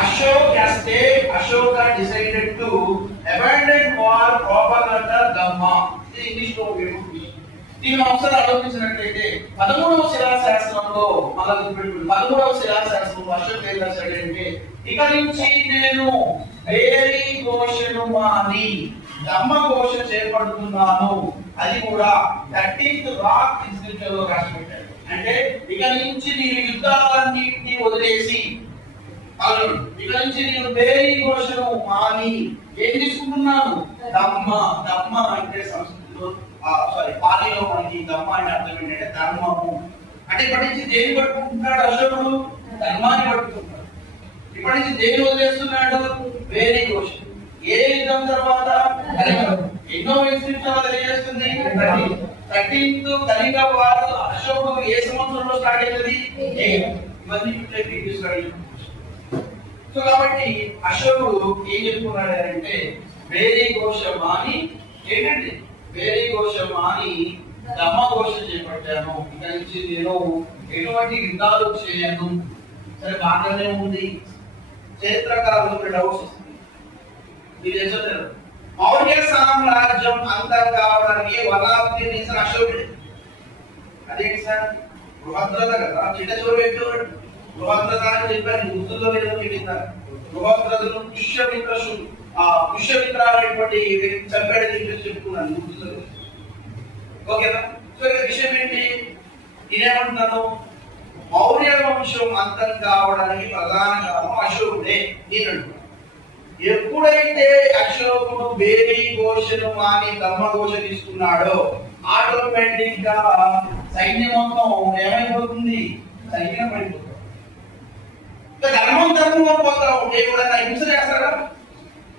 Ashoka decided to abandon war proper under Dhamma. ఇది English లో దీని ఒకసారి ఆలోచించినట్లయితే 13వ శిలాశాసనంలో మళ్ళా గుర్తుపెట్టుకోండి. 13వ శిలాశాసనంలో అశోక్ ఏం రాశాడంటే, ఇక నుంచి నేను వేరీ ఘోషను మాని ధమ్మ ఘోష చేపడుతున్నాను. అది కూడా 13th రాక్ ఇన్స్క్రిప్షన్ లో రాసి పెట్టాడు. అంటే ఇక నుంచి నేను యుద్ధాలన్నింటినీ వదిలేసి, ఇక నుంచి నేను వేరీ ఘోషను మాని ఏం తీసుకుంటున్నాను? ధమ్మ. ధమ్మ అంటే సంస్కృతిలో పాలిలో మనకి ధమ్మ అంటే అర్థం ఏంటంటే ధర్మము. అంటే ఇప్పటి నుంచి దేని పట్టుకుంటున్నాడు అశోకుడు? ధర్మాన్ని పట్టుకుంటున్నాడు. ఇప్పటి నుంచి దేని వదిలేస్తున్నాడు? వేరీ ఘోష. ఏ యుద్ధం తర్వాత? ఎన్నో ఇన్స్క్రిప్షన్ తెలియజేస్తుంది. 13th కలిగ వారు అశోకుడు ఏ సంవత్సరంలో స్టార్ట్ అవుతుంది? ఇవన్నీ సో కాబట్టి అశోకుడు ఏం చెప్పుకున్నాడు అంటే, వేరీ ఘోష మాని ఏంటంటే వేరీ ఘోష మాని ధమ్మ ఘోష చేపట్టాను. ఇక నుంచి నేను ఎటువంటి యుద్ధాలు చేయను. సరే, బాగానే ఉంది. చరిత్రకారులకు డౌట్స్ వస్తుంది. మీరు చెప్తారు మౌర్య సామ్రాజ్యం అంతం కావడానికి వనాభి రీజన్ అశోకుడే. అదేంటి సార్? బృహద్రథ కదా, చిన్న చోరు పెట్టేవాడు. బృహద్రథ అని చెప్పాను, గుర్తుల్లో లేదో చెప్పిందా? బృహద్రథను పుష్యమిత్ర అనేటువంటి చంపాడని చెప్పేసి చెప్పుకున్నాను, గుర్తుల్లో. ఓకేనా? సో ఇక విషయం ఏంటి? నేనేమంటున్నాను, మౌర్య వంశం అంతం కావడానికి ప్రధాన కారణం అశోకుడే నేను అంటున్నాను. ఎప్పుడైతే అశోకుడు వేరీ ఘోషను మాని ధమ్మ ఘోష తీసుకున్నాడో ఆటోమేటిక్ గా సైన్యం మొత్తం ఏమైపోతుంది? సైన్యం పడిపోతుంది. ధర్మం ధర్మం పోతా ఉంటే కూడా హింస చేస్తారా?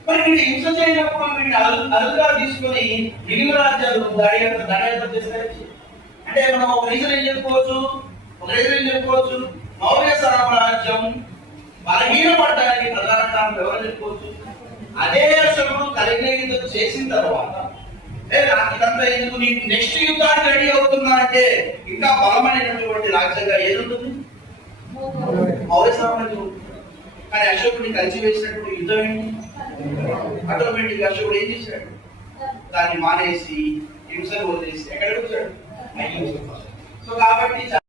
మరి వీడు హింస చేయనప్పుడు వీడిని అదుగా తీసుకొని మిగిలిన రాజ్యాలు దండయాత్ర చేస్తారు. అంటే మనం ఒక రీజన్ ఏం చెప్పుకోవచ్చు? మౌర్య సామ్రాజ్యం బలహీనపడడానికి ప్రధాన కారణం ఎవరు చెప్పుకోవచ్చు? అదే అశోకుడు కలిగిన యుద్ధం చేసిన తర్వాత ఇదంతా ఎందుకు, నీకు నెక్స్ట్ యుద్ధానికి రెడీ అవుతున్నా అంటే ఇంకా బలమైనటువంటి రాజ్యంగా ఏది ఉంటుంది? మౌర్య సామ్రాజ్యం. కానీ అశోకుడిని కలిసి వేసినటువంటి యుద్ధం ఏంటి? ఆటోమేటిక్ అశోకుడు ఏం చేశాడు? దాన్ని మానేసి హింసను వదిలేసి ఎక్కడికి వచ్చాడు? సో కాబట్టి